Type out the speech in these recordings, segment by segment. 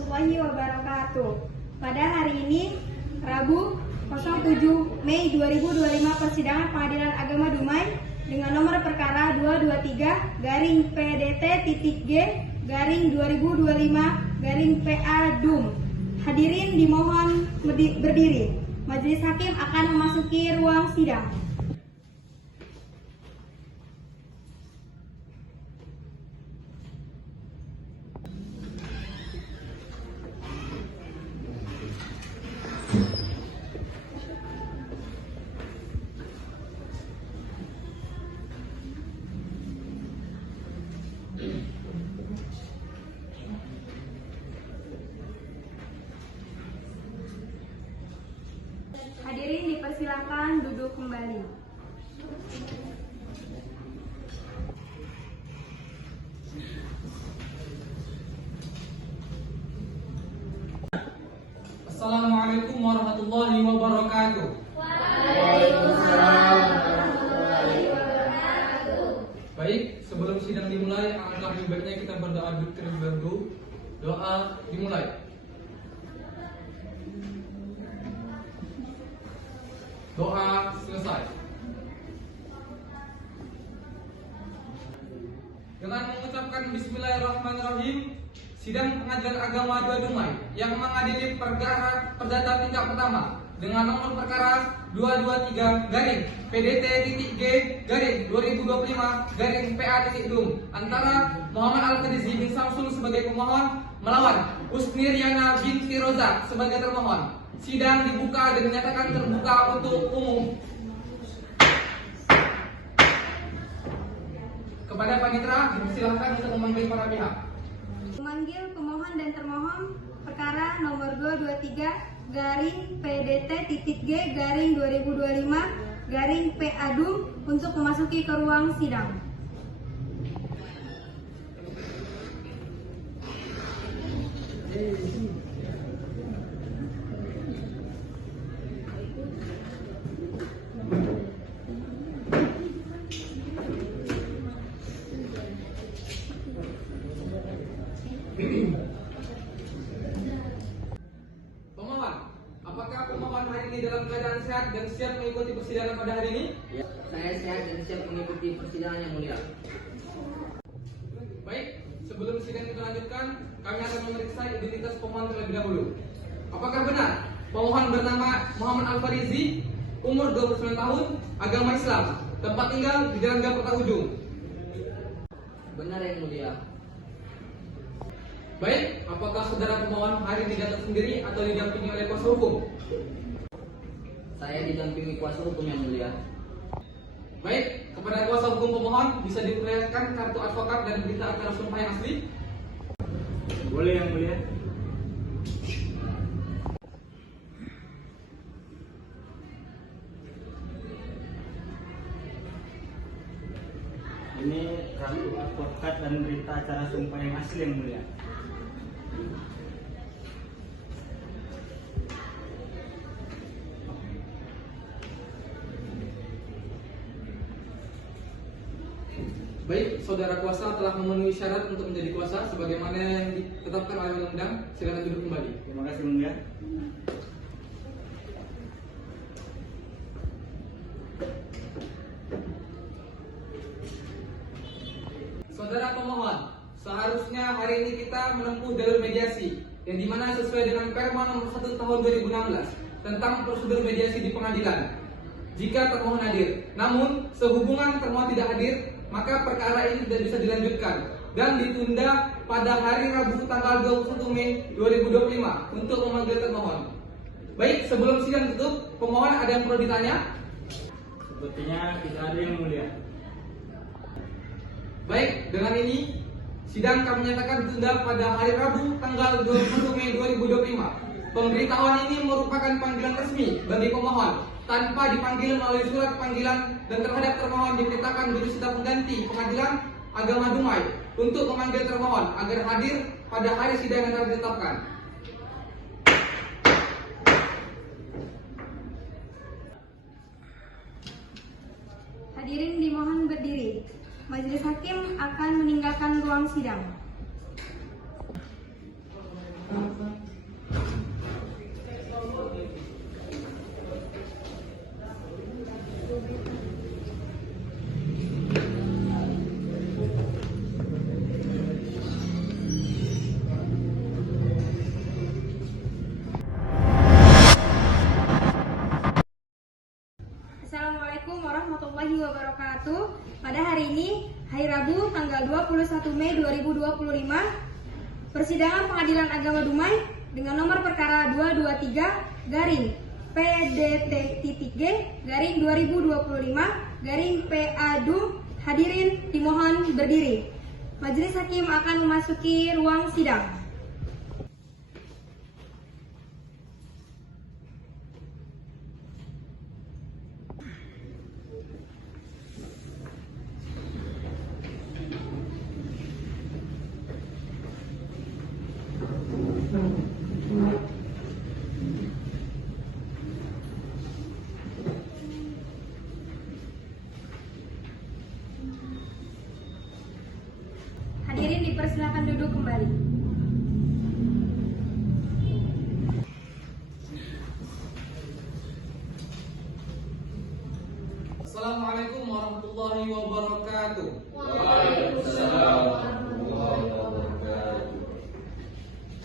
warahmatullahi wabarakatuh. Pada hari ini, Rabu 07 Mei 2025, persidangan Pengadilan Agama Dumai dengan nomor perkara 223-PDT-G-2025-PA DUM. Hadirin dimohon berdiri. Majelis Hakim akan memasuki ruang sidang. Hadirin dipersilakan duduk kembali. Assalamualaikum warahmatullahi wabarakatuh. Waalaikumsalam warahmatullahi wabarakatuh. Baik, sebelum sidang dimulai, alangkah lebih baiknya kita berdoa terlebih dahulu. Doa dimulai. Doa selesai. Dengan mengucapkan Bismillahirrahmanirrahim, sidang Pengadilan Agama 2 Dumai yang mengadili perkara perdata tingkat pertama dengan nomor perkara 223-G-PDT-G-2025-PA-DUM antara Muhammad Al-Farizi bin Samsul sebagai pemohon melawan Husni Riana binti Rozak sebagai termohon. Sidang dibuka dan dinyatakan terbuka untuk umum. Kepada panitera dipersilahkan untuk memanggil para pihak. Memanggil pemohon dan termohon perkara nomor 223-PDT-G-2025-PA DUM untuk memasuki ke ruang sidang. Pemohon, apakah pemohon hari ini dalam keadaan sehat dan siap mengikuti persidangan pada hari ini? Ya, saya sehat dan siap mengikuti persidangan yang mulia. Baik, sebelum sidang kita lanjutkan, kami akan memeriksa identitas pemohon terlebih dahulu. Apakah benar pemohon bernama Muhammad Al-Farizi, umur 29 tahun, agama Islam, tempat tinggal di Jalan Gaperta Ujung? Benar yang mulia. Baik, apakah saudara pemohon hari ini datang sendiri atau didampingi oleh kuasa hukum? Saya didampingi kuasa hukum yang mulia. Baik, kepada kuasa hukum pemohon bisa diperlihatkan kartu advokat dan berita acara sumpah yang asli? Boleh yang mulia. Ini kartu advokat dan berita acara sumpah yang asli yang mulia. Baik, saudara kuasa telah memenuhi syarat untuk menjadi kuasa sebagaimana yang ditetapkan oleh undang-undang. Silakan duduk kembali. Terima kasih mulia. Saudara pemohon, seharusnya hari ini kita menempuh jalur mediasi yang dimana sesuai dengan Perma nomor 1 tahun 2016 tentang prosedur mediasi di pengadilan. Jika termohon hadir, namun sehubungan termohon tidak hadir, maka perkara ini tidak bisa dilanjutkan dan ditunda pada hari Rabu tanggal 21 Mei 2025 untuk memanggil termohon. Baik, sebelum sidang tutup, pemohon ada yang perlu ditanya? Sepertinya tidak ada yang mulia. Baik, dengan ini sidang kami nyatakan ditunda pada hari Rabu tanggal 21 Mei 2025. Pemberitahuan ini merupakan panggilan resmi bagi pemohon tanpa dipanggil melalui surat panggilan dan terhadap termohon diperintahkan jurusita pengganti Pengadilan Agama Dumai untuk memanggil termohon agar hadir pada hari sidang yang telah ditetapkan. Hadirin dimohon berdiri. Majelis Hakim akan meninggalkan ruang sidang. pada hari ini, hari Rabu, tanggal 21 Mei 2025, persidangan Pengadilan Agama Dumai dengan nomor perkara 223 garing PDT.G garing 2025 garing PA Dum, hadirin dimohon berdiri. Majelis Hakim akan memasuki ruang sidang. Hadirin dipersilakan duduk kembali. Assalamualaikum warahmatullahi wabarakatuh.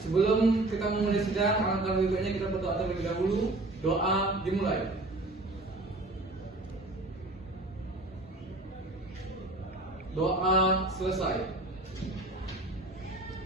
Sebelum kita memulai sidang, alangkah lebih baiknya kita berdoa terlebih dahulu. Doa dimulai. Doa selesai.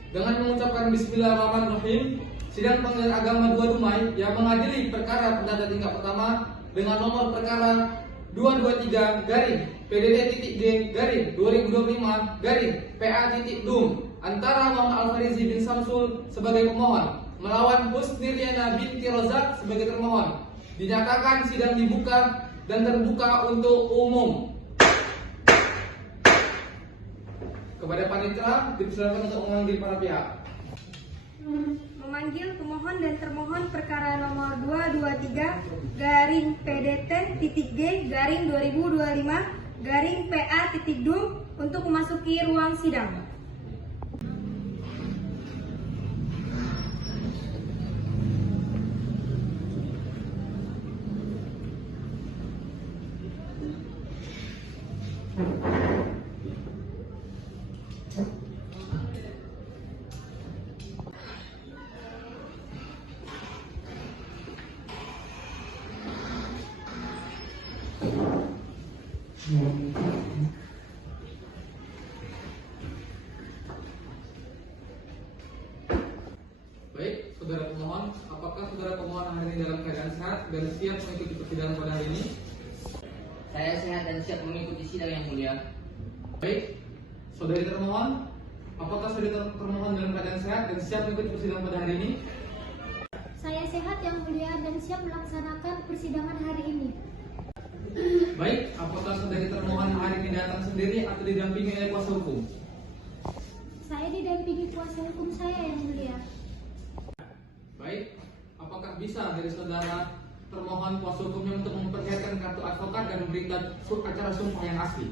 Dengan mengucapkan Bismillahirrahmanirrahim, sidang Pengadilan Agama 2 Dumai yang mengadili perkara perdata tingkat pertama dengan nomor perkara 223 garing PDT.G garing 2025 garing PA.Dum antara Muhammad Al-Farizi bin Samsul sebagai pemohon melawan Husni Riana binti Rozak sebagai termohon. Dinyatakan sidang dibuka dan terbuka untuk umum. Kepada panitia dipersilakan untuk memanggil para pihak. Memanggil pemohon dan termohon perkara nomor 223 garing PDT.G garing 2025 garing PA.Dum untuk memasuki ruang sidang. Baik, saudara pemohon, apakah saudara pemohon hari ini dalam keadaan sehat dan siap mengikuti persidangan pada hari ini? Saya sehat dan siap mengikuti sidang yang mulia. Baik, saudari termohon, apakah saudari termohon dalam keadaan sehat dan siap mengikuti persidangan pada hari ini? Saya sehat yang mulia dan siap melaksanakan persidangan hari ini. Baik, apakah saudari termohon hari ini datang sendiri atau didampingi oleh kuasa hukum? Saya didampingi kuasa hukum saya yang mulia. Baik, apakah bisa dari saudara termohon kuasa hukumnya untuk memperlihatkan kartu advokat dan memberikan acara sumpah yang asli?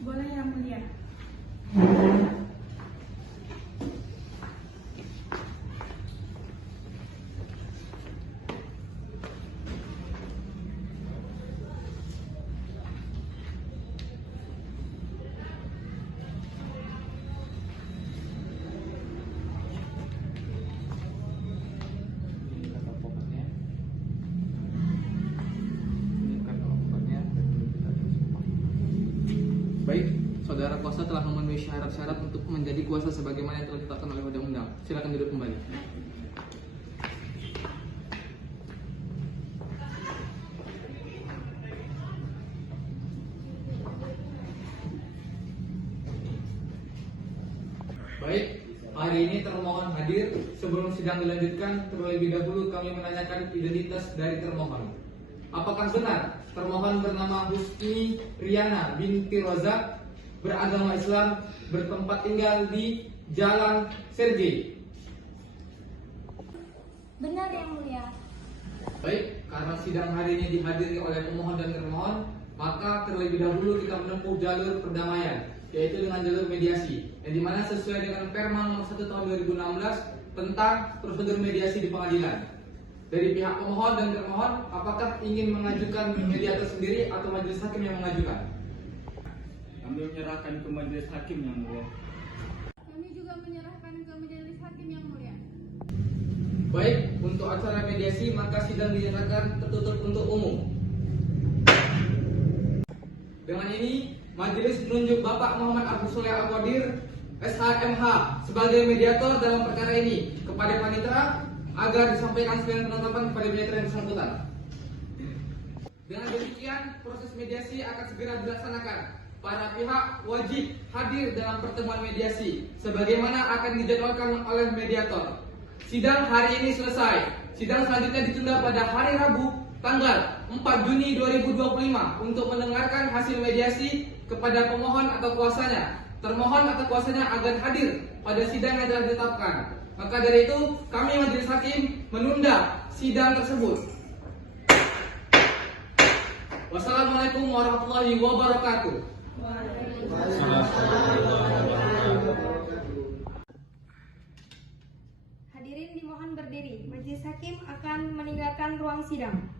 Boleh yang mulia. Baik, saudara kuasa telah memenuhi syarat-syarat untuk menjadi kuasa sebagaimana yang telah ditetapkan oleh undang-undang. Silakan duduk kembali. Baik, hari ini termohon hadir. Sebelum sidang dilanjutkan, terlebih dahulu kami menanyakan identitas dari termohon. Apakah benar termohon bernama Husni Riana binti Rozak, beragama Islam, bertempat tinggal di Jalan Sergei? Benar yang mulia. Baik, karena sidang hari ini dihadiri oleh pemohon dan termohon, maka terlebih dahulu kita menempuh jalur perdamaian, yaitu dengan jalur mediasi, yang dimana sesuai dengan Perma nomor 1 tahun 2016 tentang prosedur mediasi di pengadilan. Dari pihak pemohon dan termohon, apakah ingin mengajukan mediator sendiri atau majelis hakim yang mengajukan? Kami menyerahkan ke majelis hakim yang mulia. Kami juga menyerahkan ke majelis hakim yang mulia. Baik, untuk acara mediasi maka sidang dinyatakan tertutup untuk umum. Dengan ini, majelis menunjuk Bapak Muhammad Abdul Soleh Al-Qadir, SHMH, sebagai mediator dalam perkara ini kepada panitera agar disampaikan sekalian penetapan kepada mediator yang bersangkutan. Dengan demikian, proses mediasi akan segera dilaksanakan. Para pihak wajib hadir dalam pertemuan mediasi sebagaimana akan dijadwalkan oleh mediator. Sidang hari ini selesai. Sidang selanjutnya ditunda pada hari Rabu tanggal 4 Juni 2025 untuk mendengarkan hasil mediasi kepada pemohon atau kuasanya. Termohon atau kuasanya akan hadir pada sidang yang telah ditetapkan. Maka dari itu, kami majelis hakim menunda sidang tersebut. Wassalamualaikum warahmatullahi wabarakatuh. Hadirin dimohon berdiri. Majelis hakim akan meninggalkan ruang sidang.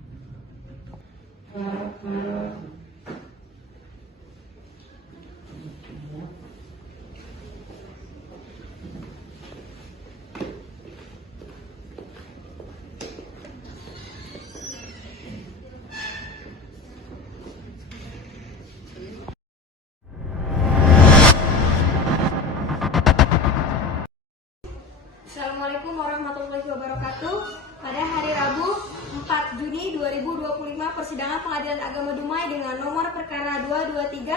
Assalamualaikum warahmatullahi wabarakatuh. Pada hari Rabu 4 Juni 2025, persidangan Pengadilan Agama Dumai dengan nomor perkara 223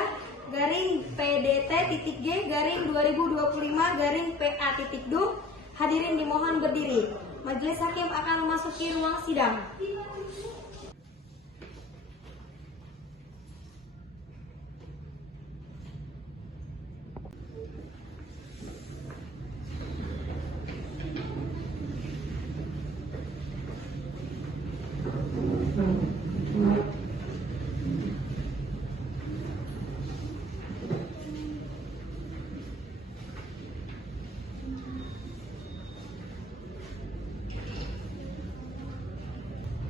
garing PDT.G garing 2025 garing PA.DUM. Hadirin dimohon berdiri. Majelis hakim akan memasuki ruang sidang.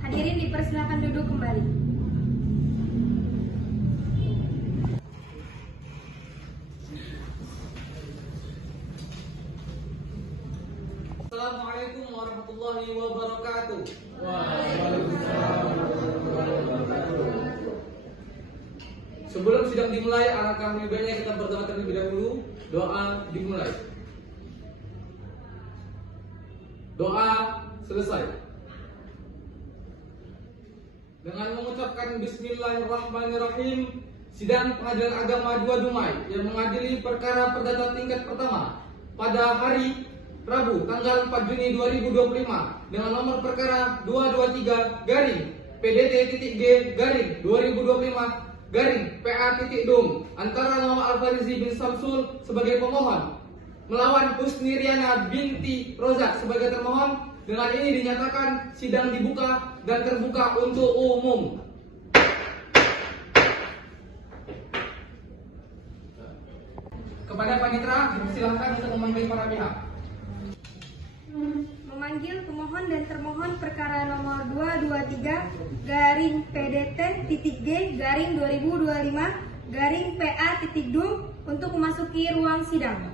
Hadirin dipersilakan duduk kembali. Assalamualaikum warahmatullahi wabarakatuh. Sebelum sidang dimulai, alangkah lebih baiknya kita berdoa terlebih dahulu. Doa dimulai. Doa selesai. Dengan mengucapkan Bismillahirrahmanirrahim, sidang Pengadilan Agama 2 Dumai yang mengadili perkara perdata tingkat pertama pada hari Rabu tanggal 4 Juni 2025 dengan nomor perkara 223 garing PDT.G garing 2025 garing PA.DUM antara Muhammad Al-Farizi bin Samsul sebagai pemohon melawan Husni Riana binti Rozak sebagai termohon. Dengan ini dinyatakan sidang dibuka dan terbuka untuk umum. Kepada panitera, silakan untuk memanggil para pihak. Memanggil pemohon dan termohon perkara nomor 223 garing PDT.G garing 2025 garing PA.DUM untuk memasuki ruang sidang.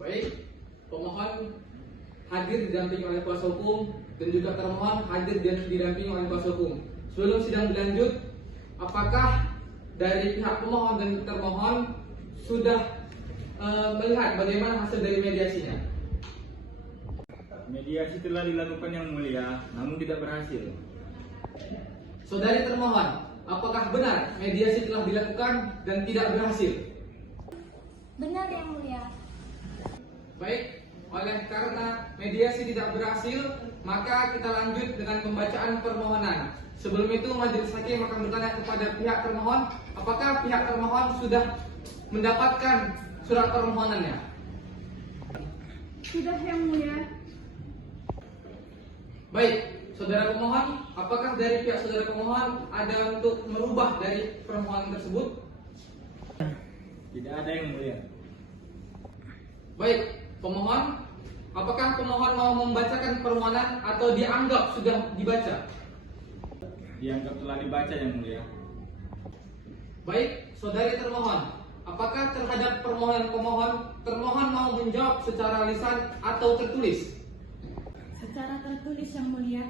Baik, pemohon hadir didampingi oleh kuasa hukum dan juga termohon hadir dan didampingi oleh kuasa hukum. Sebelum sidang berlanjut, apakah dari pihak pemohon dan termohon sudah melihat bagaimana hasil dari mediasinya? Mediasi telah dilakukan yang mulia, namun tidak berhasil. Saudari termohon, apakah benar mediasi telah dilakukan dan tidak berhasil? Benar yang mulia. Baik, oleh karena mediasi tidak berhasil, maka kita lanjut dengan pembacaan permohonan. Sebelum itu, majelis hakim akan bertanya kepada pihak termohon, apakah pihak termohon sudah mendapatkan surat permohonannya? Sudah yang mulia. Baik, saudara pemohon, apakah dari pihak saudara pemohon ada untuk merubah dari permohonan tersebut? Tidak ada yang mulia. Baik, pemohon, apakah pemohon mau membacakan permohonan atau dianggap sudah dibaca? Dianggap telah dibaca yang mulia. Baik, saudari termohon, apakah terhadap permohonan pemohon, termohon mau menjawab secara lisan atau tertulis? Secara tertulis yang mulia.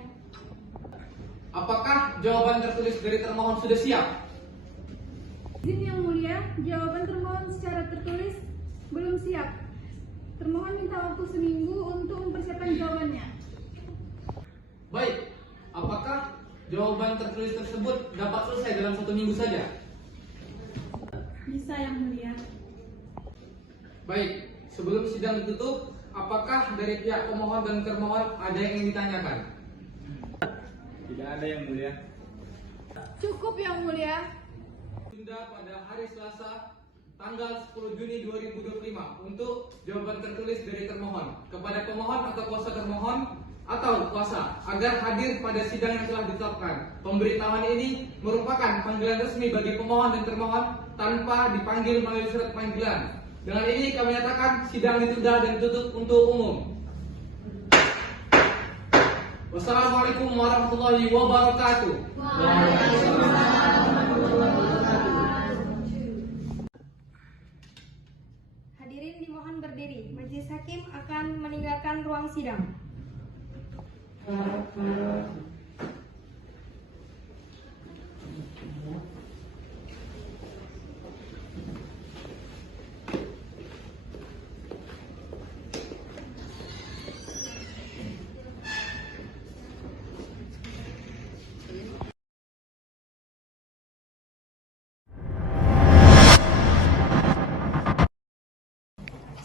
Apakah jawaban tertulis dari termohon sudah siap? Izin yang mulia, jawaban termohon secara tertulis belum siap. Termohon minta waktu seminggu untuk mempersiapkan jawabannya. Baik, apakah jawaban tertulis tersebut dapat selesai dalam 1 minggu saja? Bisa yang mulia. Baik, sebelum sidang ditutup, apakah dari pihak pemohon dan termohon ada yang ingin ditanyakan? Tidak ada yang mulia. Cukup yang mulia. Tunda pada hari Selasa tanggal 10 Juni 2025 untuk jawaban tertulis dari termohon kepada pemohon atau kuasa termohon atau kuasa agar hadir pada sidang yang telah ditetapkan. Pemberitahuan ini merupakan panggilan resmi bagi pemohon dan termohon tanpa dipanggil melalui surat panggilan. Dengan ini kami nyatakan sidang ditunda dan ditutup untuk umum. Wassalamualaikum warahmatullahi wabarakatuh. Hadirin dimohon berdiri. Majelis hakim akan meninggalkan ruang sidang.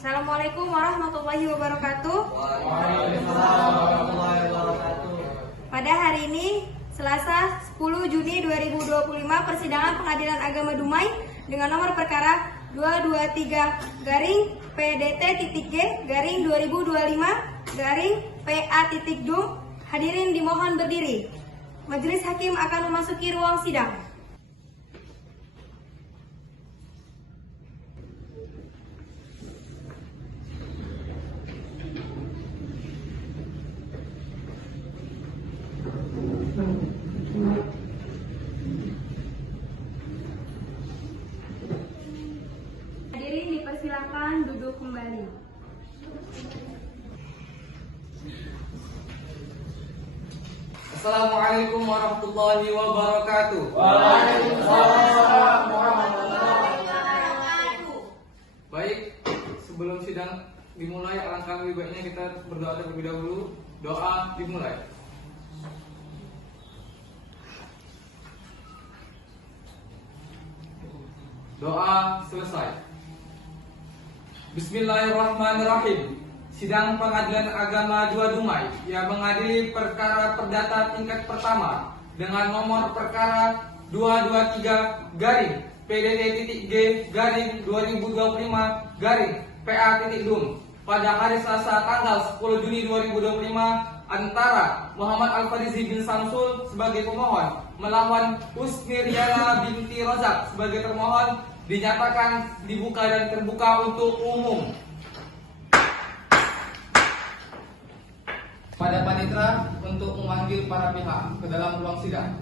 Assalamualaikum warahmatullahi wabarakatuh. Pada hari ini, Selasa 10 Juni 2025, persidangan Pengadilan Agama Dumai dengan nomor perkara 223 PDT.G 2025 PA.Dum. Hadirin dimohon berdiri. Majelis hakim akan memasuki ruang sidang. Hadirin dipersilakan duduk kembali. Assalamualaikum warahmatullahi wabarakatuh. Baik, sebelum sidang dimulai, alangkah lebih baiknya kita berdoa terlebih dahulu. Doa dimulai. Doa selesai. Bismillahirrahmanirrahim. Sidang Pengadilan Agama 2 Dumai yang mengadili perkara perdata tingkat pertama dengan nomor perkara 223 garing PDT.G garing 2025 garing PA.Dum pada hari Selasa tanggal 10 Juni 2025 antara Muhammad Al-Farizi bin Samsul sebagai pemohon melawan Husni Riana binti Rozak sebagai termohon dinyatakan dibuka dan terbuka untuk umum. Pada panitera untuk memanggil para pihak ke dalam ruang sidang.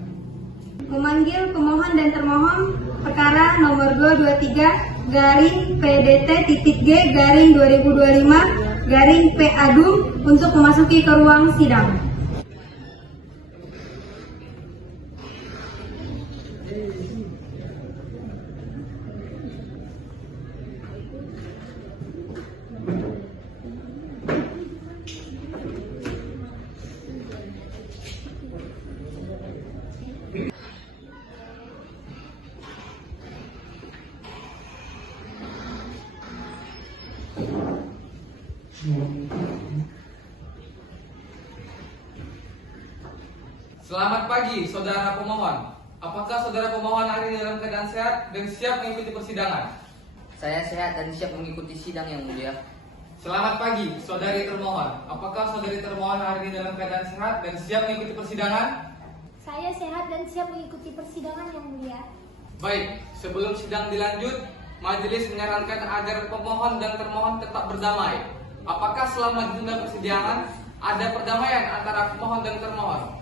Memanggil pemohon dan termohon perkara nomor 223 garing PDT.G garing 2025 garing PA.Dum untuk memasuki ke ruang sidang. Selamat pagi, saudara pemohon. Apakah saudara pemohon hari ini dalam keadaan sehat dan siap mengikuti persidangan? Saya sehat dan siap mengikuti sidang yang mulia. Selamat pagi, saudari termohon. Apakah saudari termohon hari ini dalam keadaan sehat dan siap mengikuti persidangan? Saya sehat dan siap mengikuti persidangan yang mulia. Baik, sebelum sidang dilanjut, majelis menyarankan agar pemohon dan termohon tetap berdamai. Apakah selama ditunda persidangan ada perdamaian antara pemohon dan termohon?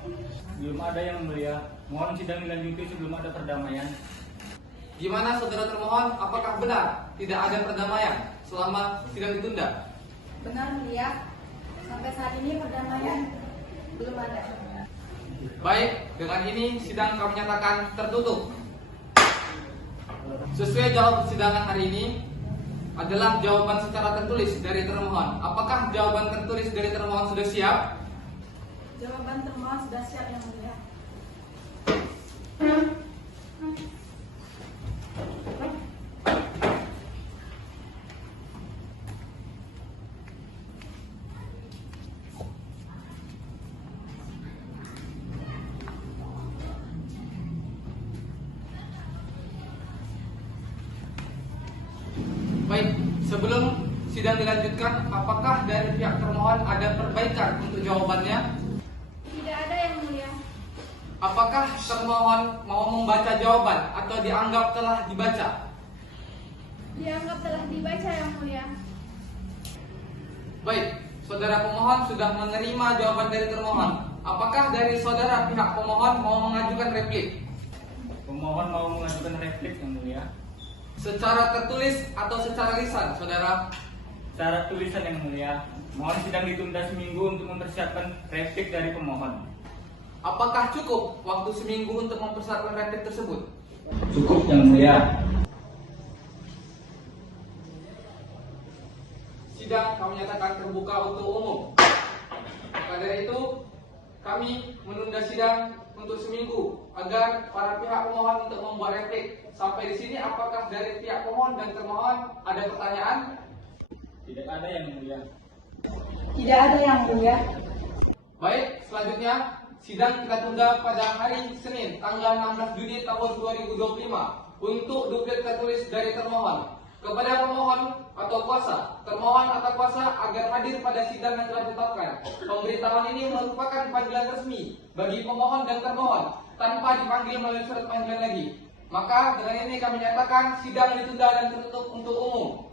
Belum ada yang mulia. Mohon sidang dilanjuti sebelum ada perdamaian. Gimana saudara termohon, apakah benar tidak ada perdamaian selama sidang ditunda? Benar mulia, sampai saat ini perdamaian belum ada. Baik, dengan ini sidang kami nyatakan tertutup. Sesuai jawab persidangan hari ini adalah jawaban secara tertulis dari termohon. Apakah jawaban tertulis dari termohon sudah siap? Jawaban termohon sudah siap yang mulia. Baik, sebelum sidang dilanjutkan, apakah dari pihak termohon ada perbaikan untuk jawabannya? Tidak ada yang mulia. Apakah termohon mau membaca jawaban atau dianggap telah dibaca? Dianggap telah dibaca yang mulia. Baik, saudara pemohon sudah menerima jawaban dari termohon. Apakah dari saudara pihak pemohon mau mengajukan replik? Pemohon mau mengajukan replik yang mulia. Secara tertulis atau secara lisan, saudara? Secara tulisan yang mulia. Mohon sidang ditunda seminggu untuk mempersiapkan replik dari pemohon. Apakah cukup waktu seminggu untuk mempersiapkan replik tersebut? Cukup yang mulia. Sidang kami nyatakan terbuka untuk umum. Maka dari itu, kami menunda sidang untuk seminggu agar para pihak pemohon untuk membuat replik. Sampai di sini, apakah dari pihak pemohon dan termohon ada pertanyaan? Tidak ada yang mulia. Tidak ada yang mulia. Baik, selanjutnya sidang kita tunda pada hari Senin, tanggal 16 Juni tahun 2025 untuk duplik tertulis dari termohon. Kepada pemohon atau kuasa, termohon atau kuasa agar hadir pada sidang yang telah ditetapkan. Pemberitahuan ini merupakan panggilan resmi bagi pemohon dan termohon tanpa dipanggil melalui surat panggilan lagi. Maka dengan ini kami nyatakan sidang ditunda dan tertutup untuk umum.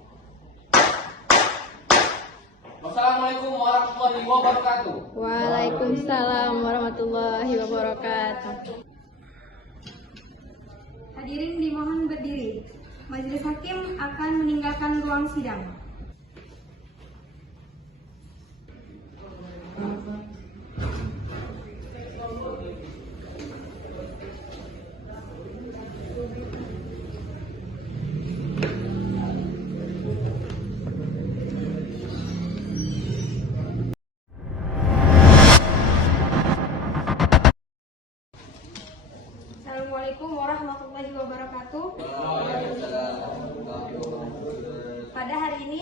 Wassalamualaikum warahmatullahi wabarakatuh. Waalaikumsalam warahmatullahi wabarakatuh. Hadirin dimohon berdiri. Majelis hakim akan meninggalkan ruang sidang. Assalamualaikum warahmatullahi wabarakatuh. Pada hari ini,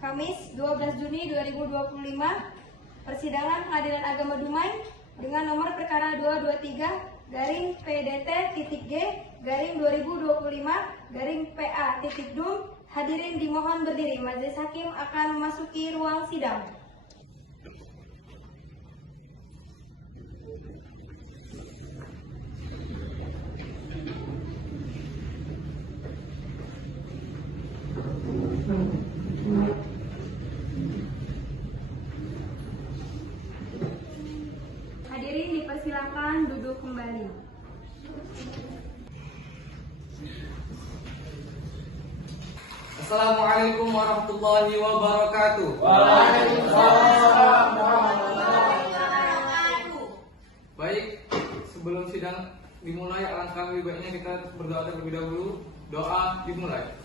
Kamis 12 Juni 2025, persidangan Pengadilan Agama Dumai dengan nomor perkara 223-PDT-2025-PA-DUM hadirin dimohon berdiri. Majelis hakim akan memasuki ruang sidang. Hadirin dipersilakan duduk kembali. Assalamualaikum warahmatullahi wabarakatuh. Baik, sebelum sidang dimulai, alangkah lebih baiknya kita berdoa terlebih dahulu. Doa dimulai.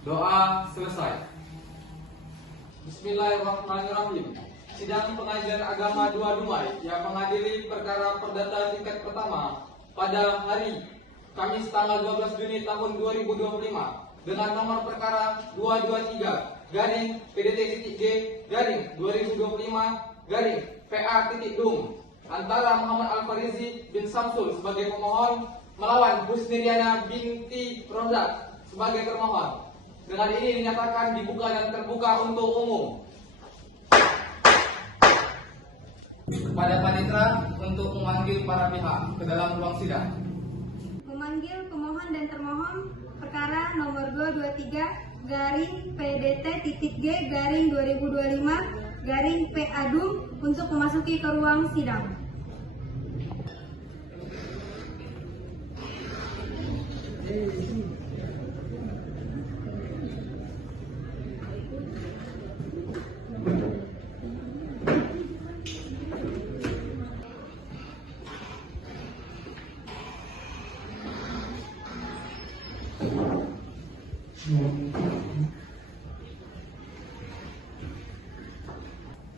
Doa selesai. Bismillahirrahmanirrahim. Sidang Pengadilan Agama 2 Dumai yang mengadili perkara perdata tingkat pertama pada hari Kamis tanggal 12 Juni tahun 2025 dengan nomor perkara 223-PDT-G-2025-PA-DUM antara Muhammad Al-Farizi bin Samsul sebagai pemohon melawan Husnidiana binti Rozak sebagai termohon. Dengan ini dinyatakan dibuka dan terbuka untuk umum. Kepada panitera untuk memanggil para pihak ke dalam ruang sidang. Memanggil pemohon dan termohon perkara nomor 223 garing PDT.G garing 2025 garing P Adum untuk memasuki ke ruang sidang.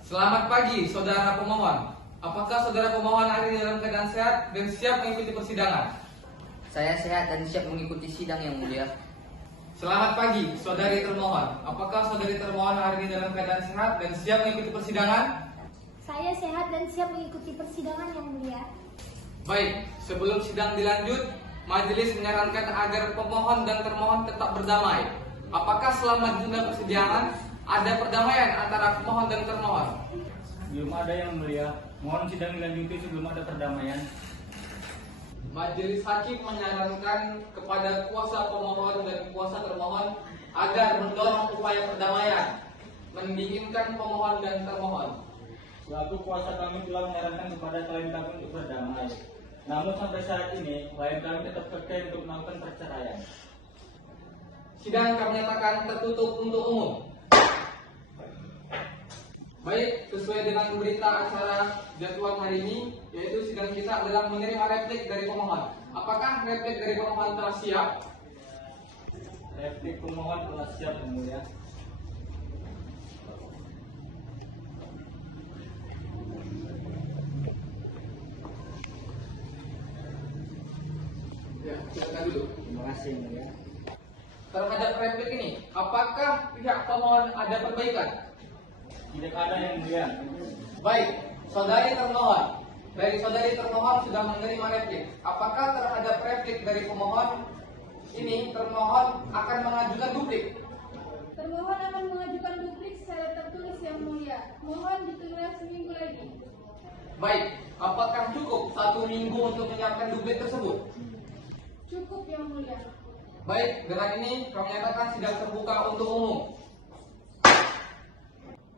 Selamat pagi, saudara pemohon. Apakah saudara pemohon hari ini dalam keadaan sehat dan siap mengikuti persidangan? Saya sehat dan siap mengikuti sidang yang mulia. Selamat pagi, saudari termohon. Apakah saudari termohon hari ini dalam keadaan sehat dan siap mengikuti persidangan? Saya sehat dan siap mengikuti persidangan yang mulia. Baik, sebelum sidang dilanjut, majelis menyarankan agar pemohon dan termohon tetap berdamai. Apakah selama ditunda persidangan ada perdamaian antara pemohon dan termohon? Belum ada yang mulia. Mohon sidang dilanjuti sebelum ada perdamaian. Majelis hakim menyarankan kepada kuasa pemohon dan kuasa termohon agar mendorong upaya perdamaian, mendinginkan pemohon dan termohon. Selaku kuasa kami telah menyarankan kepada klien kami untuk berdamai. Namun sampai saat ini, klien kami tetap kekeh untuk melakukan perceraian. Sidang kami nyatakan tertutup untuk umum. Baik, sesuai dengan berita acara jadwal hari ini, yaitu sidang kita adalah menerima replik dari pemohon. Apakah replik dari pemohon telah siap? Replik pemohon telah siap yang mulia. Ya, silakan dulu. Terima kasih yang mulia. Terhadap replik ini, apakah pihak pemohon ada perbaikan? Tidak ada yang mulia. Baik, saudari termohon. Dari saudari termohon sudah menerima replik. Apakah terhadap replik dari pemohon ini termohon akan mengajukan duplik? Termohon akan mengajukan duplik secara tertulis yang mulia. Mohon ditunda seminggu lagi. Baik, apakah cukup 1 minggu untuk menyiapkan duplik tersebut? Cukup yang mulia. Baik, dengan ini kami nyatakan sidang terbuka untuk umum.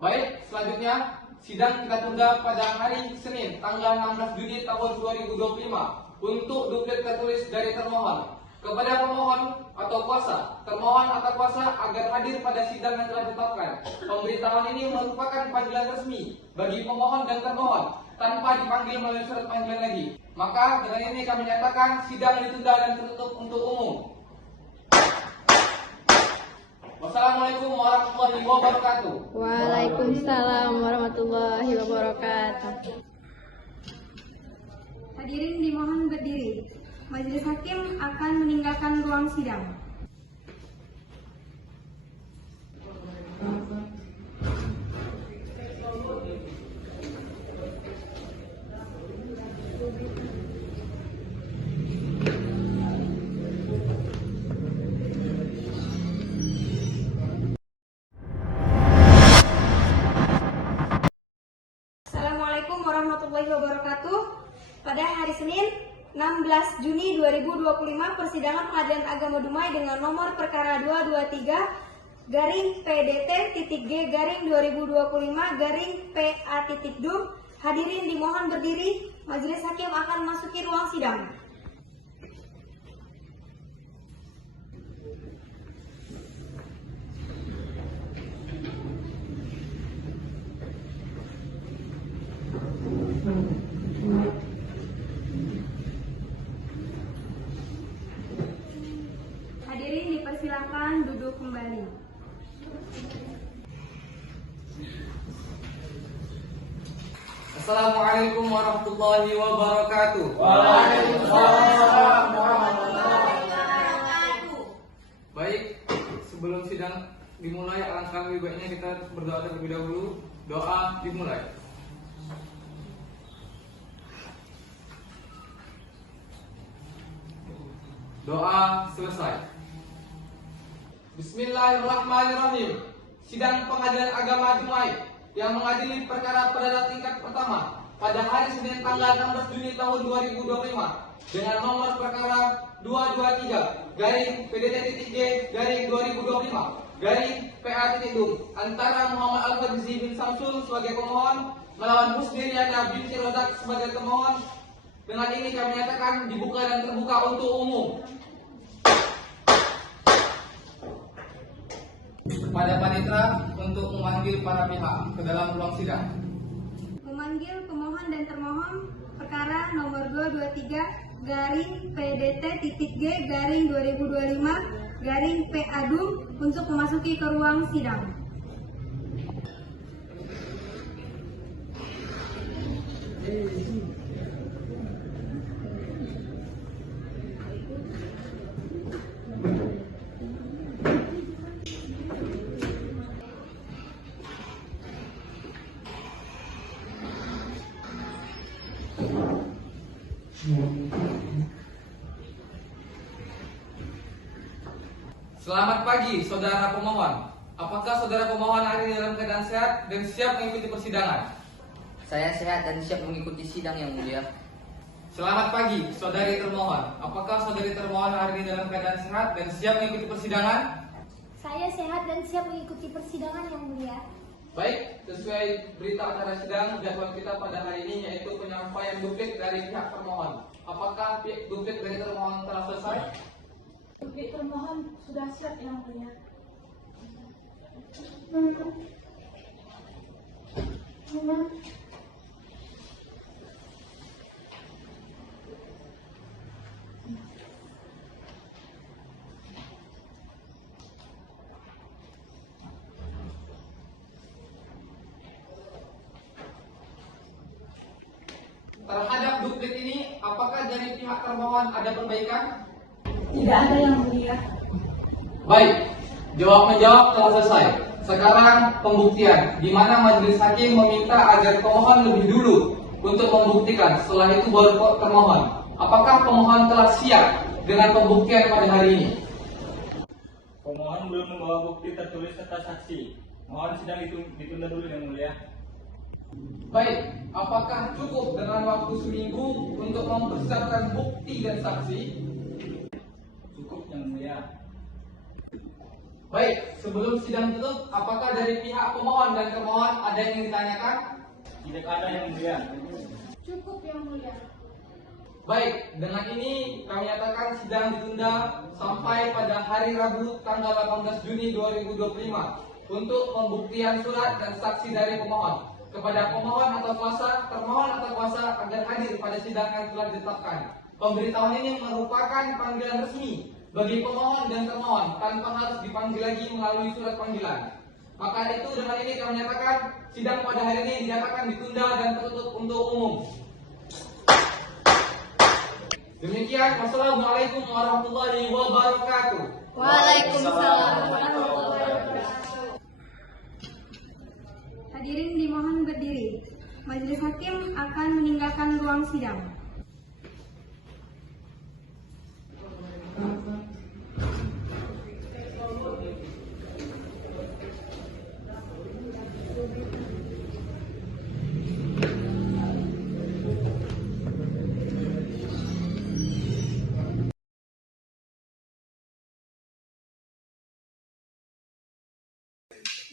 Baik, selanjutnya sidang kita tunda pada hari Senin tanggal 16 Juni tahun 2025 untuk duplik tertulis dari termohon. Kepada pemohon atau kuasa, termohon atau kuasa agar hadir pada sidang yang telah ditetapkan. Pemberitahuan ini merupakan panggilan resmi bagi pemohon dan termohon tanpa dipanggil melalui surat panggilan lagi. Maka dengan ini kami nyatakan sidang ditunda dan tertutup untuk umum. Wassalamualaikum warahmatullahi wabarakatuh. Waalaikumsalam warahmatullahi wabarakatuh. Hadirin dimohon berdiri. Majelis hakim akan meninggalkan ruang sidang. Assalamualaikum warahmatullahi wabarakatuh. Pada hari Senin 16 Juni 2025 persidangan Pengadilan Agama Dumai dengan nomor perkara 223 garing PDT.G garing 2025 garing PA.Dum. Hadirin dimohon berdiri. Majelis hakim akan memasuki ruang sidang. Hadirin dipersilakan duduk kembali. Assalamualaikum warahmatullahi wabarakatuh. Baik, sebelum sidang dimulai, alangkah lebih baiknya kita berdoa terlebih dahulu. Doa dimulai. Doa selesai. Bismillahirrahmanirrahim. Sidang Pengadilan Agama Dumai yang mengadili perkara perdata tingkat pertama pada hari Senin tanggal 16 Juni tahun 2025 dengan nomor perkara 223-G-2025-PA-DUM antara Muhammad Al-Fadzi bin Samsul sebagai pemohon melawan Musdiriana binti Rodak sebagai pemohon. Dengan ini kami nyatakan dibuka dan terbuka untuk umum. Pada panitera untuk memanggil para pihak ke dalam ruang sidang. Memanggil pemohon dan termohon perkara nomor 223-P-DT-G-2025-PA-DUM untuk memasuki ke ruang sidang. Selamat pagi, saudara pemohon. Apakah saudara pemohon hari ini dalam keadaan sehat dan siap mengikuti persidangan? Saya sehat dan siap mengikuti sidang yang mulia. Selamat pagi, saudari termohon. Apakah saudari termohon hari ini dalam keadaan sehat dan siap mengikuti persidangan? Saya sehat dan siap mengikuti persidangan yang mulia. Baik, sesuai berita acara sidang, jadwal kita pada hari ini yaitu penyampaian duplik dari pihak termohon. Apakah duplik dari termohon telah selesai? Duplik termohon sudah siap yang mulia. Terhadap duplik ini, apakah dari pihak termohon ada perbaikan? Tidak ada yang mulia. Baik, jawab-menjawab telah selesai. Sekarang pembuktian, di mana majelis hakim meminta agar pemohon lebih dulu untuk membuktikan. Setelah itu baru termohon. Apakah pemohon telah siap dengan pembuktian pada hari ini? Pemohon belum membawa bukti tertulis serta saksi. Mohon sidang ditunda dulu yang mulia. Baik, apakah cukup dengan waktu seminggu untuk mempersiapkan bukti dan saksi? Cukup yang mulia. Baik, sebelum sidang tutup, apakah dari pihak pemohon dan termohon ada yang ingin ditanyakan? Tidak ada yang mulia. Cukup yang mulia. Baik, dengan ini kami nyatakan sidang ditunda sampai pada hari Rabu tanggal 18 Juni 2025 untuk pembuktian surat dan saksi dari pemohon. Kepada pemohon atau kuasa, termohon atau kuasa agar hadir pada sidang yang telah ditetapkan. Pemberitahuan ini merupakan panggilan resmi bagi pemohon dan termohon tanpa harus dipanggil lagi melalui surat panggilan. Maka itu dengan ini kami nyatakan sidang pada hari ini dinyatakan ditunda dan tertutup untuk umum. Demikian, wassalamualaikum warahmatullahi wabarakatuh. Waalaikumsalam warahmatullahi wabarakatuh. Hadirin dimohon berdiri. Majelis hakim akan meninggalkan ruang sidang.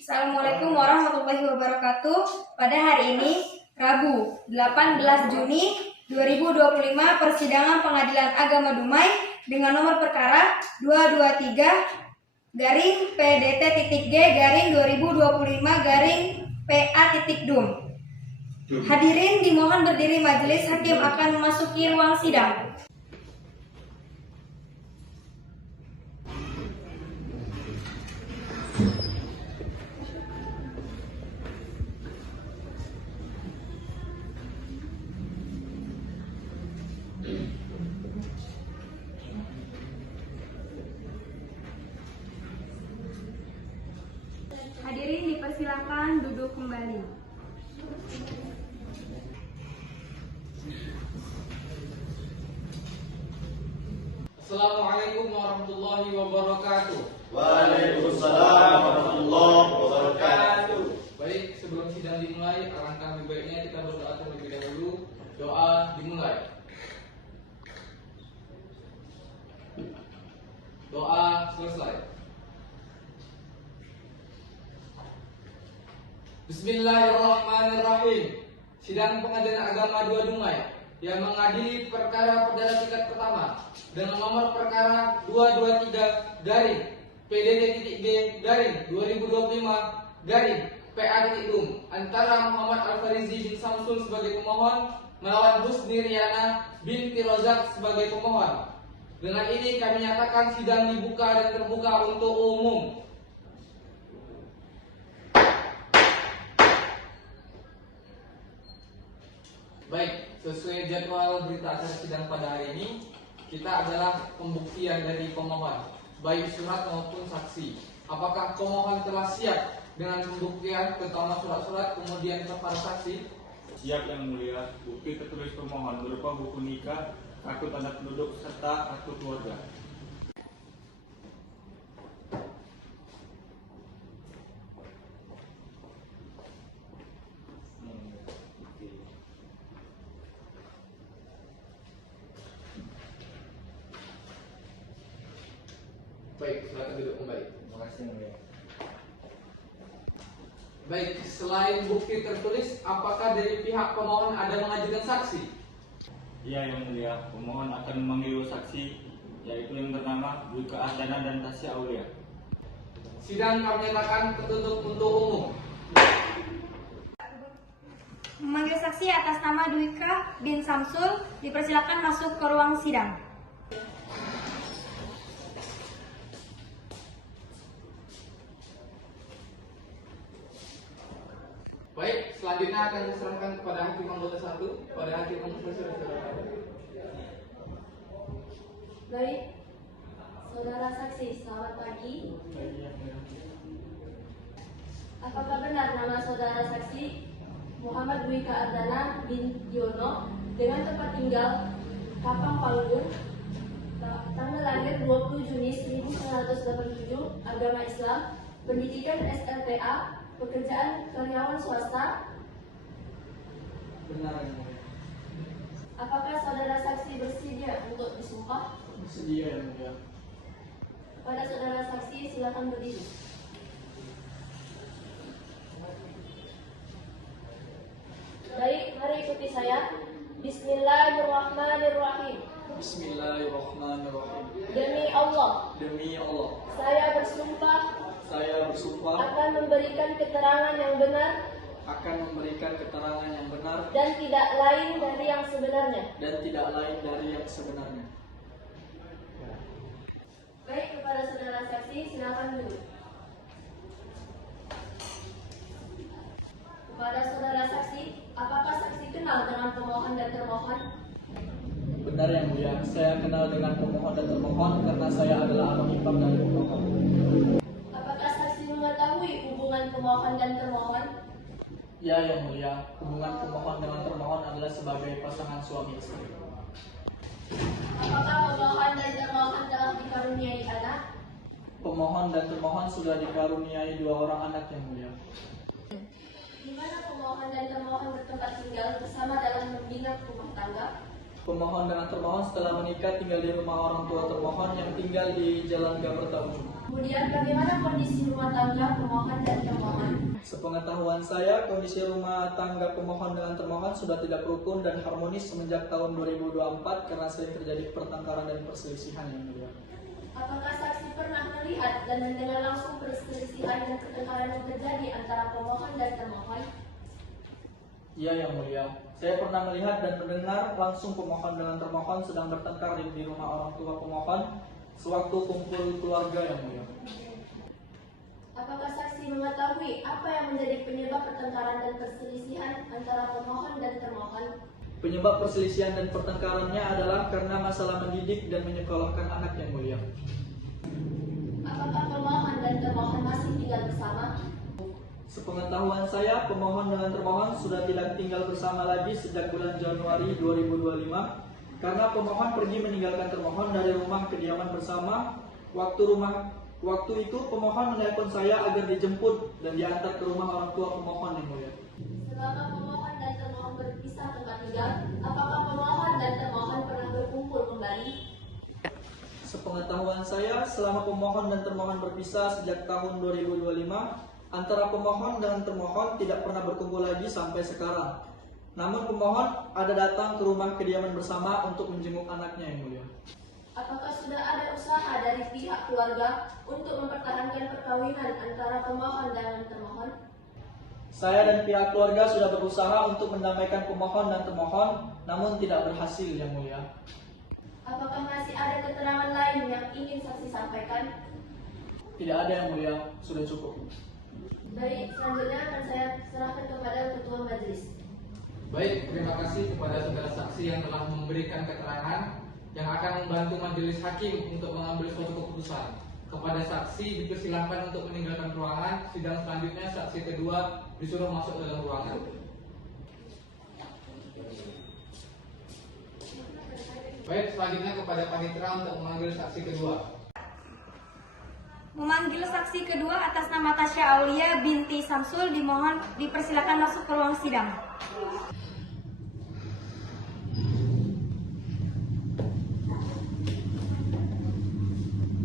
Assalamualaikum warahmatullahi wabarakatuh. Pada hari ini, Rabu 18 Juni 2025, persidangan Pengadilan Agama Dumai dengan nomor perkara 223-PDT-G-2025-PA-DUM. Hadirin dimohon berdiri, majelis hakim akan memasuki ruang sidang. Hadirin dipersilakan duduk kembali. Assalamualaikum warahmatullahi wabarakatuh. Waalaikumsalam warahmatullahi wabarakatuh. Baik, sebelum sidang dimulai, alangkah lebih baiknya kita berdoa terlebih dahulu. Doa dimulai. Doa selesai. Bismillahirrahmanirrahim. Sidang Pengadilan Agama 2 Dumai yang mengadili perkara perdana tingkat pertama dengan nomor perkara 223 garing PDD.G garing 2025 garing PA.Um antara Muhammad Al-Farizi bin Samsul sebagai pemohon melawan Husni Riana binti Rozak sebagai pemohon. Dengan ini kami nyatakan sidang dibuka dan terbuka untuk umum. Baik, sesuai jadwal berita acara sidang pada hari ini, kita adalah pembuktian dari pemohon, baik surat maupun saksi. Apakah pemohon telah siap dengan pembuktian, terutama surat-surat, kemudian kepada saksi? Siap yang mulia, bukti tertulis pemohon berupa buku nikah, kartu tanda penduduk, serta kartu keluarga. Baik, silakan duduk kembali. Terima kasih yang mulia. Baik, selain bukti tertulis, apakah dari pihak pemohon ada mengajukan saksi? Iya yang mulia, pemohon akan memanggil saksi, yaitu yang bernama Dwika Ardana dan Tasya Aulia. Sidang kami nyatakan tertutup untuk umum. Memanggil saksi atas nama Dwika bin Samsul, dipersilakan masuk ke ruang sidang. Baik, selanjutnya akan diserahkan kepada hakim anggota 1. Pada hakim anggota 1. Baik, saudara saksi, selamat pagi. Apakah benar nama saudara saksi Muhammad Dwika Ardana bin Yono dengan tempat tinggal Kapang Panggung, tanggal lahir 20 Juni 1987, agama Islam, pendidikan SLTA, pekerjaan karyawan swasta? Benar yang mulia. Apakah saudara saksi bersedia untuk disumpah? Bersedia yang mulia. Kepada saudara saksi, silakan berdiri. Baik, mari ikuti saya. Bismillahirrahmanirrahim. Bismillahirrahmanirrahim. Demi Allah, Demi Allah, saya bersumpah saya bersumpah akan memberikan keterangan yang benar akan memberikan keterangan yang benar dan tidak lain dari yang sebenarnya. dan tidak lain dari yang sebenarnya. Baik, kepada saudara saksi, silakan duduk. Kepada saudara saksi, apakah saksi kenal dengan pemohon dan termohon? Benar yang mulia, saya kenal dengan pemohon dan termohon karena saya adalah abang ipar dari pemohon. Apakah saksi mengetahui hubungan pemohon dan termohon? Ya yang mulia, hubungan pemohon dengan termohon adalah sebagai pasangan suami istri. Apakah pemohon dan termohon telah dikaruniai anak? Pemohon dan termohon sudah dikaruniai 2 orang anak yang mulia. Di mana pemohon dan termohon bertempat tinggal bersama dalam membina rumah tangga? Pemohon dengan termohon setelah menikah tinggal di rumah orang tua termohon yang tinggal di Jalan Gaberta Ujung. Kemudian bagaimana kondisi rumah tangga pemohon dan termohon? Sepengetahuan saya, kondisi rumah tangga pemohon dengan termohon sudah tidak rukun dan harmonis semenjak tahun 2024 karena sering terjadi pertengkaran dan perselisihan yang mulia. Apakah saksi pernah melihat dan mendengar langsung perselisihan dan pertengkaran yang terjadi antara pemohon dan termohon? Iya yang mulia, saya pernah melihat dan mendengar langsung pemohon dengan termohon sedang bertengkar di rumah orang tua pemohon sewaktu kumpul keluarga yang mulia. Apakah saksi mengetahui apa yang menjadi penyebab pertengkaran dan perselisihan antara pemohon dan termohon? Penyebab perselisihan dan pertengkarannya adalah karena masalah mendidik dan menyekolahkan anak yang mulia. Apakah pemohon dan termohon masih tinggal bersama? Sepengetahuan saya, pemohon dengan termohon sudah tidak tinggal bersama lagi sejak bulan Januari 2025 karena pemohon pergi meninggalkan termohon dari rumah kediaman bersama Waktu itu pemohon menelpon saya agar dijemput dan diantar ke rumah orang tua pemohon yang mulia. Selama pemohon dan termohon berpisah tempat tinggal, apakah pemohon dan termohon pernah berkumpul kembali? Sepengetahuan saya, selama pemohon dan termohon berpisah sejak tahun 2025, antara pemohon dan termohon tidak pernah berkumpul lagi sampai sekarang. Namun pemohon ada datang ke rumah kediaman bersama untuk menjenguk anaknya yang mulia. Apakah sudah ada usaha dari pihak keluarga untuk mempertahankan perkawinan antara pemohon dan termohon? Saya dan pihak keluarga sudah berusaha untuk mendamaikan pemohon dan termohon, namun tidak berhasil yang mulia. Apakah masih ada keterangan lain yang ingin saksi sampaikan? Tidak ada yang mulia, sudah cukup. Baik, selanjutnya akan saya serahkan kepada ketua majelis. Baik, terima kasih kepada saudara saksi yang telah memberikan keterangan yang akan membantu majelis hakim untuk mengambil suatu keputusan. Kepada saksi dipersilahkan untuk meninggalkan ruangan. Sidang selanjutnya saksi kedua disuruh masuk ke dalam ruangan. Baik, selanjutnya kepada panitera untuk memanggil saksi kedua. Memanggil saksi kedua atas nama Tasya Aulia binti Samsul dimohon dipersilakan masuk ke ruang sidang.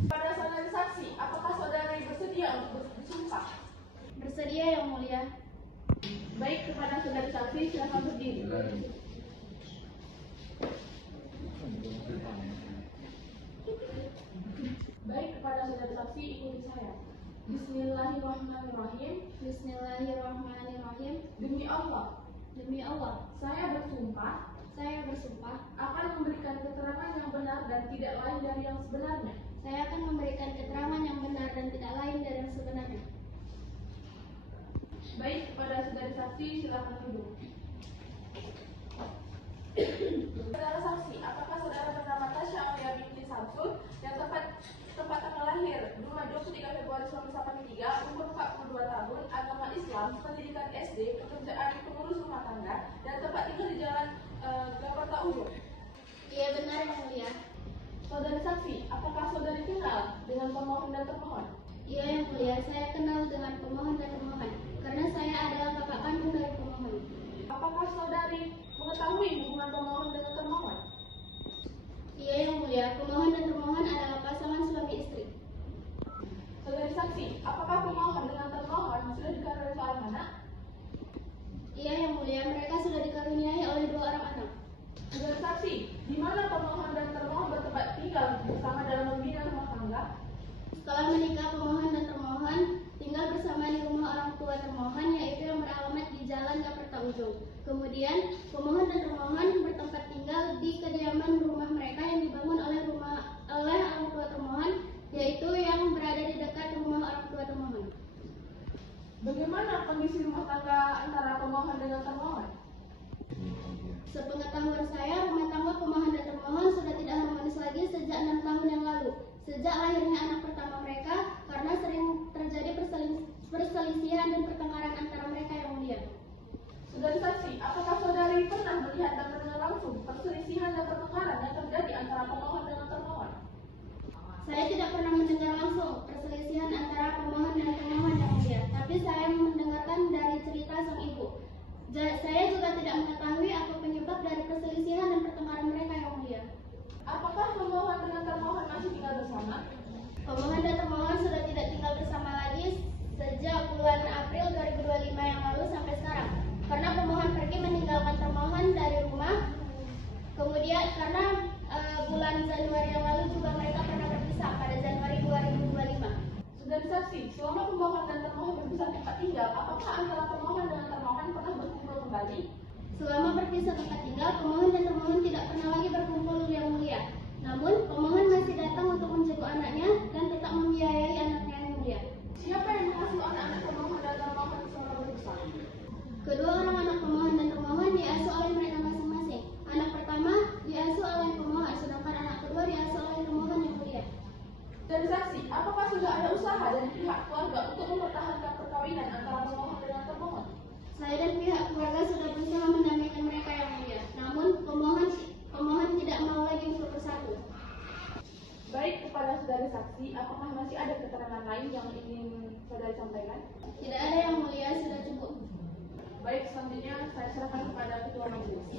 Pada saudari saksi, apakah saudari bersedia untuk bersumpah? Bersedia yang mulia. Baik, kepada saudari saksi silakan berdiri. Baik, kepada saudari saksi ikuti saya. Bismillahirrahmanirrahim. Bismillahirrahmanirrahim. Demi Allah, Demi Allah, saya bersumpah saya bersumpah akan memberikan keterangan yang benar dan tidak lain dari yang sebenarnya. saya akan memberikan keterangan yang benar dan tidak lain dari yang sebenarnya. Baik, kepada saudari saksi silakan duduk. Saudara saksi, apakah saudara bernama Tasya Aulia binti Samsul yang tempat tanggal lahir 23 Februari 1983, umur 42 tahun, agama Islam, pendidikan SD, pekerjaan pengurus rumah tangga, dan tempat tinggal di Jalan Gabrata Ujung? Iya benar yang mulia. Saudari saksi, apakah saudari kenal dengan pemohon dan termohon? Iya yang mulia, saya kenal dengan pemohon dan termohon karena saya adalah kakak kandung dari pemohon. Apakah saudari mengetahui hubungan pemohon dengan termohon? Iya yang mulia, pemohon dan termohon adalah pasangan suami istri. Saudari saksi, apakah pemohon dengan termohon sudah dikaruniai seorang anak? Iya yang mulia, mereka sudah dikaruniai oleh 2 orang anak. Saudari saksi, di mana pemohon dan termohon bertempat tinggal bersama dalam membina rumah tangga? Setelah menikah, pemohon dan termohon tinggal bersama di rumah orang tua termohon, yaitu yang beralamat di Jalan Gabrata Ujung. Kemudian, pemohon dan termohon bertempat tinggal di kediaman rumah mereka yang dibangun oleh orang tua termohon, yaitu yang berada di dekat rumah orang tua termohon. Bagaimana kondisi rumah tangga antara pemohon dengan termohon? Sepengetahuan saya, rumah tangga pemohon dan termohon sudah tidak harmonis lagi sejak 6 tahun yang lalu. Sejak lahirnya anak pertama mereka, karena sering terjadi perselisihan dan pertengkaran antara mereka yang mulia. Saudari saksi, apakah saudari pernah melihat dan mendengar langsung perselisihan dan pertengkaran yang terjadi antara pemohon dengan termohon? Saya tidak pernah mendengar langsung perselisihan antara pemohon dan termohon yang mulia, tapi saya mendengarkan dari cerita sang ibu. Saya juga tidak mengetahui apa penyebab dari perselisihan dan pertengkaran mereka yang mulia. Apakah pemohon dengan termohon masih tinggal bersama? Pemohon dan termohon sudah tidak tinggal bersama lagi sejak bulan April 2025 yang lalu sampai sekarang. Karena pemohon pergi meninggalkan termohon dari rumah. Kemudian karena bulan Januari yang lalu juga mereka pernah berpisah pada Januari 2025. Saudari saksi, selama pemohon dan termohon berpisah tempat tinggal, apakah antara pemohon dengan termohon pernah berkumpul kembali? Selama berpisah tempat tinggal, pemohon dan termohon tidak pernah lagi berkumpul yang mulia. Namun, pemohon masih datang untuk menjenguk anaknya dan tetap membiayai anaknya yang mulia. Siapa yang mengasuh anak-anak pemohon dan termohon selama berpisah? Kedua orang anak pemohon dan termohon diasuh oleh mereka masing-masing. Anak pertama diasuh oleh pemohon, sedangkan anak kedua diasuh oleh termohon yang mulia. Dari saksi, apakah sudah ada usaha dari pihak keluarga untuk mempertahankan perkawinan antara pemohon dengan termohon? Saya dan pihak keluarga sudah berusaha mendamaikan mereka yang mulia. Namun pemohon tidak mau lagi untuk bersatu. Baik, kepada saudari saksi, lain yang ingin saudara sampaikan? Tidak ada yang mulia, sudah cukup. Baik, selanjutnya saya serahkan kepada Ketua Majelis.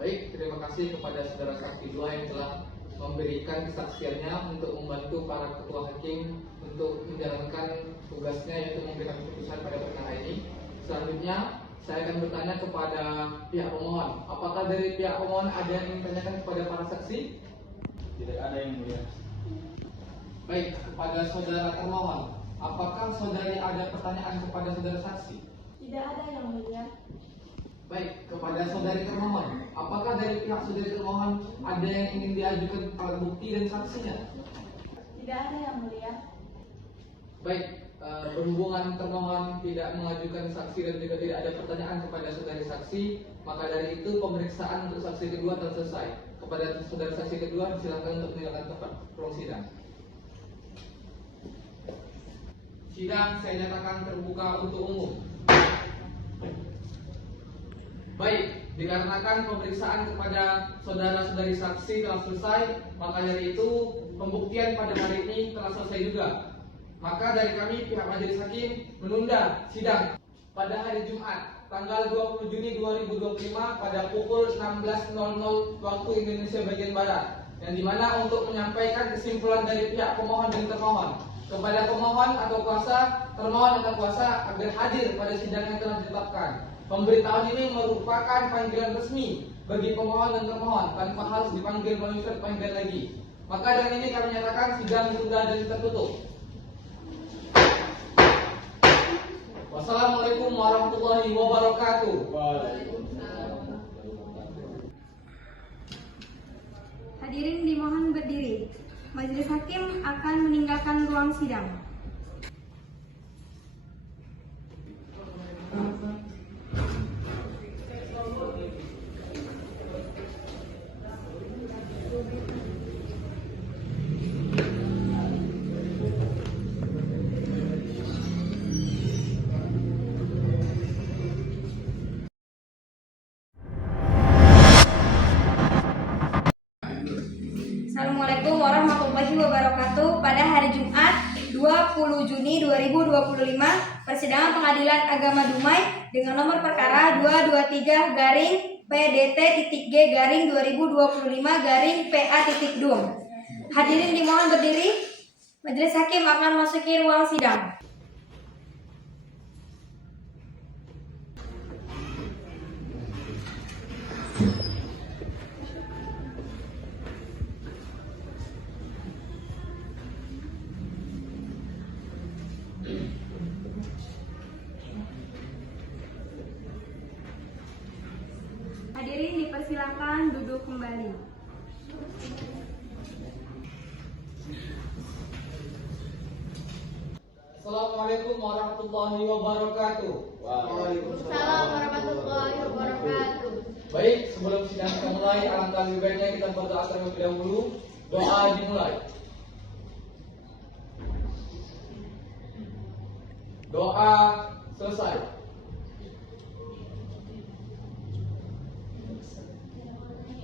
Baik, terima kasih kepada saudara saksi dua yang telah memberikan kesaksiannya untuk membantu para ketua hakim untuk menjalankan tugasnya yaitu memberikan keputusan pada perkara ini. Selanjutnya saya akan bertanya kepada pihak pemohon. Apakah dari pihak pemohon ada yang ingin ditanyakan kepada para saksi? Tidak ada yang mulia. Baik, kepada saudara termohon, apakah saudari ada pertanyaan kepada saudara saksi? Tidak ada yang mulia. Baik, kepada saudari termohon, apakah dari pihak saudari termohon ada yang ingin diajukan alat bukti dan saksinya? Tidak ada yang mulia. Baik, berhubungan termohon tidak mengajukan saksi dan juga tidak ada pertanyaan kepada saudari saksi, maka dari itu pemeriksaan untuk saksi kedua telah selesai. Kepada saudara saksi kedua, silakan untuk meninggalkan tempat ruang sidang. Sidang saya nyatakan terbuka untuk umum. Baik, dikarenakan pemeriksaan kepada saudara-saudari saksi telah selesai, maka dari itu pembuktian pada hari ini telah selesai juga. Maka dari kami pihak majelis hakim menunda sidang pada hari Jumat tanggal 20 Juni 2025 pada pukul 16.00 waktu Indonesia bagian Barat, yang dimana untuk menyampaikan kesimpulan dari pihak pemohon dan termohon kepada pemohon atau kuasa, termohon atau kuasa agar hadir pada sidang yang telah ditetapkan. Pemberitahuan ini merupakan panggilan resmi bagi pemohon dan termohon tanpa harus dipanggil melalui surat panggilan lagi. Maka dengan ini kami nyatakan sidang ditunda dan tertutup. Wassalamualaikum warahmatullahi wabarakatuh. Hadirin dimohon berdiri. Majelis hakim akan meninggalkan ruang sidang. Assalamualaikum warahmatullahi wabarakatuh. Pada hari Jumat 20 Juni 2025, persidangan Pengadilan Agama Dumai dengan nomor perkara 223 garing PDT.G garing 2025 garing PA.Dum. Hadirin dimohon berdiri. Majelis hakim akan masuki ruang sidang. Hadirin dipersilakan duduk kembali. Assalamualaikum warahmatullahi wabarakatuh. Waalaikumsalam warahmatullahi wabarakatuh. Baik, sebelum sidang kita mulai, alangkah lebih baiknya kita berdoa terlebih dahulu. Doa dimulai. Doa selesai.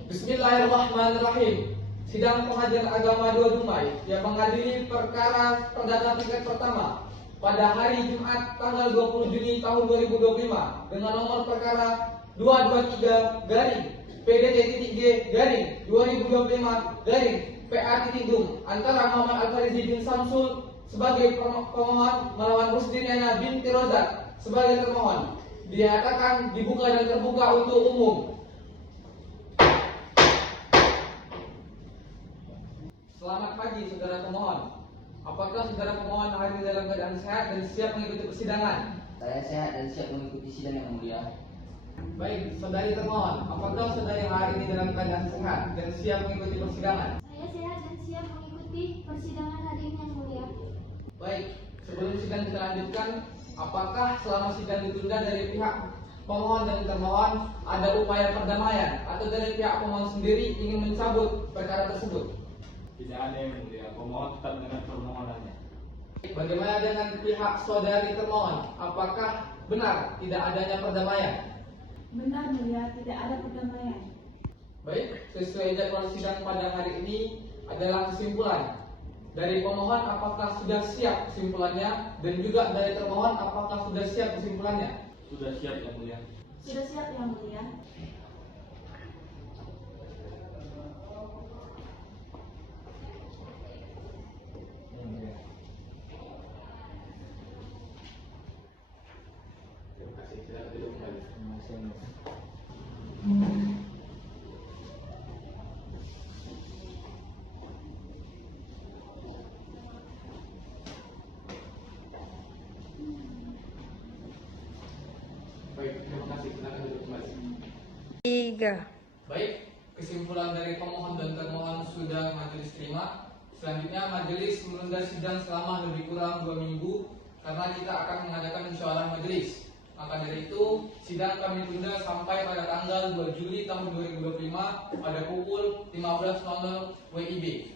Bismillahirrahmanirrahim. Sidang Pengadilan Agama 2 Dumai yang mengadili perkara perdata tingkat pertama pada hari Jumat tanggal 20 Juni tahun 2025 dengan nomor perkara 223 garing PDT.G garing 2025 garing PA.Dum antara Muhammad Al-Farizi bin Samsul sebagai pemohon melawan Rusdinena binti Rozak sebagai termohon. Dinyatakan dibuka dan terbuka untuk umum. Selamat pagi saudara pemohon. Apakah saudara pemohon hari ini dalam keadaan sehat dan siap mengikuti persidangan? Saya sehat dan siap mengikuti sidang yang mulia. Baik, saudari termohon, apakah saudari hari ini dalam keadaan sehat dan siap mengikuti persidangan? Saya sehat dan siap mengikuti persidangan hari ini yang mulia. Baik, sebelum sidang kita lanjutkan, apakah selama sidang ditunda dari pihak pemohon dan termohon ada upaya perdamaian atau dari pihak pemohon sendiri ingin mencabut perkara tersebut? Tidak ada yang mulia. Pemohon tetap dengan permohonannya. Bagaimana dengan pihak saudari termohon? Apakah benar tidak adanya perdamaian? Benar mulia, tidak ada perdamaian. Baik, sesuai jadwal sidang pada hari ini adalah kesimpulan dari pemohon apakah sudah siap kesimpulannya, dan juga dari termohon apakah sudah siap kesimpulannya? Sudah siap Yang Mulia. Sudah siap Yang Mulia. Terima kasih. Silakan duduk kembali. Baik, terima kasih. Silakan duduk kembali. 3. Baik, kesimpulan dari pemohon dan termohon sudah majelis terima. Selanjutnya majelis menunda sidang selama lebih kurang 2 minggu karena kita akan mengadakan musyawarah majelis. Maka dari itu, sidang kami tunda sampai pada tanggal 2 Juli tahun 2025 pada pukul 15.00 WIB.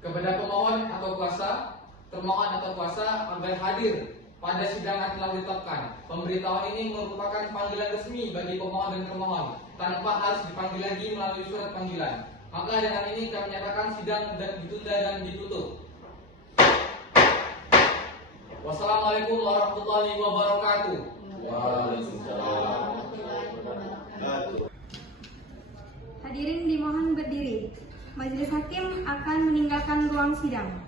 Kepada pemohon atau kuasa, termohon atau kuasa agar hadir pada sidang yang telah ditetapkan. Pemberitahuan ini merupakan panggilan resmi bagi pemohon dan termohon tanpa harus dipanggil lagi melalui surat panggilan. Maka dengan ini kami nyatakan sidang dan ditunda dan ditutup. Wassalamualaikum warahmatullahi wabarakatuh. Hadirin dimohon berdiri. Majelis hakim akan meninggalkan ruang sidang.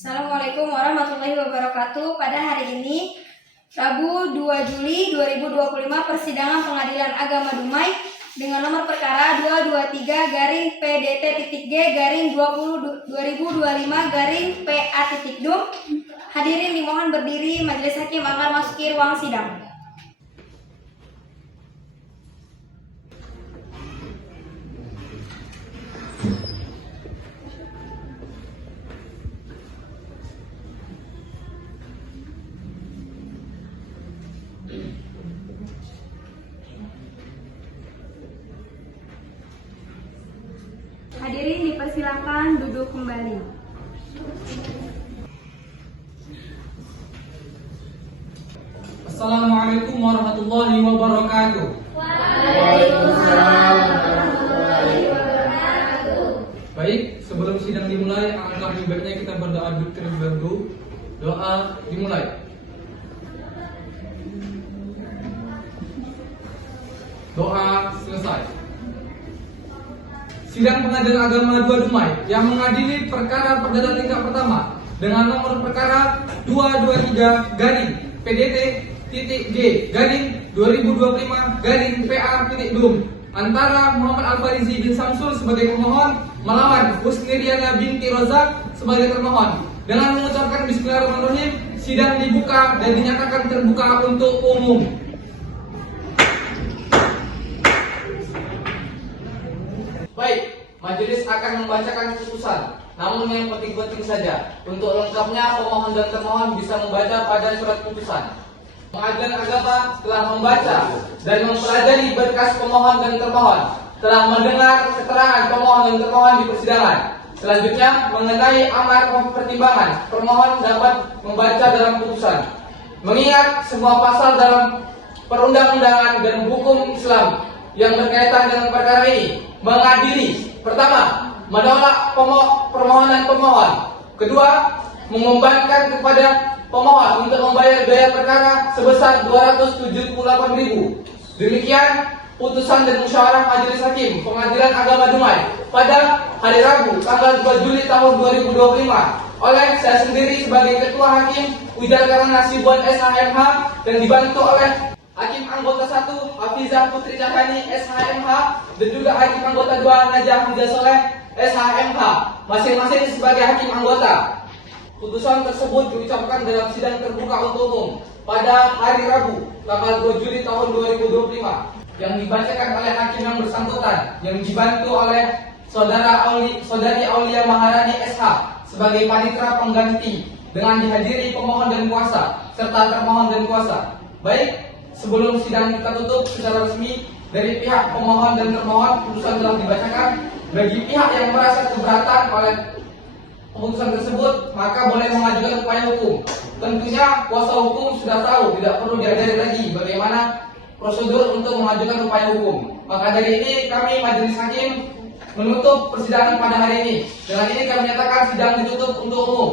Assalamualaikum warahmatullahi wabarakatuh. Pada hari ini, Rabu 2 Juli 2025, persidangan Pengadilan Agama Dumai dengan nomor perkara 223-PDT-G-2025-PA-DUM. Hadirin dimohon berdiri, majelis hakim akan masuki ruang sidang. Hadirin dipersilakan duduk kembali. Assalamualaikum warahmatullahi wabarakatuh. Waalaikumsalam warahmatullahi wabarakatuh. Baik, sebelum sidang dimulai, alangkah lebih baiknya kita berdoa terlebih dahulu. Doa dimulai. Doa selesai. Sidang Pengadilan Agama 2 Dumai yang mengadili perkara perdata tingkat pertama dengan nomor perkara 223-PDT-G-2025-PA-DUM antara Muhammad Al-Farizi bin Samsul sebagai pemohon melawan Husnidiana binti Rozak sebagai termohon. Dengan mengucapkan bismillahirrahmanirrahim, sidang dibuka dan dinyatakan terbuka untuk umum. Baik, majelis akan membacakan putusan. Namun yang penting-penting saja, untuk lengkapnya pemohon dan termohon bisa membaca pada surat putusan. Pengadilan Agama telah membaca dan mempelajari berkas pemohon dan termohon, telah mendengar keterangan pemohon dan termohon di persidangan. Selanjutnya, mengenai amar pertimbangan, permohon dapat membaca dalam putusan. Mengingat semua pasal dalam perundang-undangan dan hukum Islam yang berkaitan dengan perkara ini, mengadili, pertama, menolak permohonan pemohon. Kedua, membebankan kepada pemohon untuk membayar biaya perkara sebesar 278.000. Demikian putusan dan musyawarah majelis hakim Pengadilan Agama Dumai pada hari Rabu tanggal 2 Juli tahun 2025 oleh saya sendiri sebagai Ketua Hakim Widarkara Nasibuan SHMH dan dibantu oleh Hakim Anggota 1 Hafizah Putri Cahyani SHMH dan juga Hakim Anggota 2 Najah Hamzah Soleh SHMH, masing-masing sebagai Hakim Anggota. Putusan tersebut diucapkan dalam sidang terbuka untuk umum pada hari Rabu tanggal 2 Juli tahun 2025 yang dibacakan oleh hakim yang bersangkutan yang dibantu oleh Saudari Aulia Maharani SH sebagai panitera pengganti dengan dihadiri pemohon dan kuasa serta termohon dan kuasa. Baik, sebelum sidang kita tutup secara resmi, dari pihak pemohon dan termohon putusan telah dibacakan. Bagi pihak yang merasa keberatan oleh keputusan tersebut, maka boleh mengajukan upaya hukum. Tentunya kuasa hukum sudah tahu, tidak perlu diajari lagi bagaimana prosedur untuk mengajukan upaya hukum. Maka dari ini kami Majelis Hakim menutup persidangan pada hari ini. Dengan ini kami nyatakan sidang ditutup untuk umum.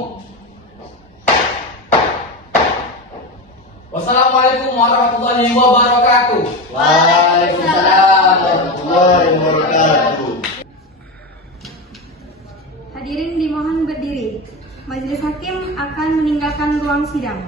Wassalamualaikum warahmatullahi wabarakatuh. Waalaikumsalam warahmatullahi wabarakatuh. Hadirin dimohon berdiri. Majelis Hakim akan meninggalkan ruang sidang.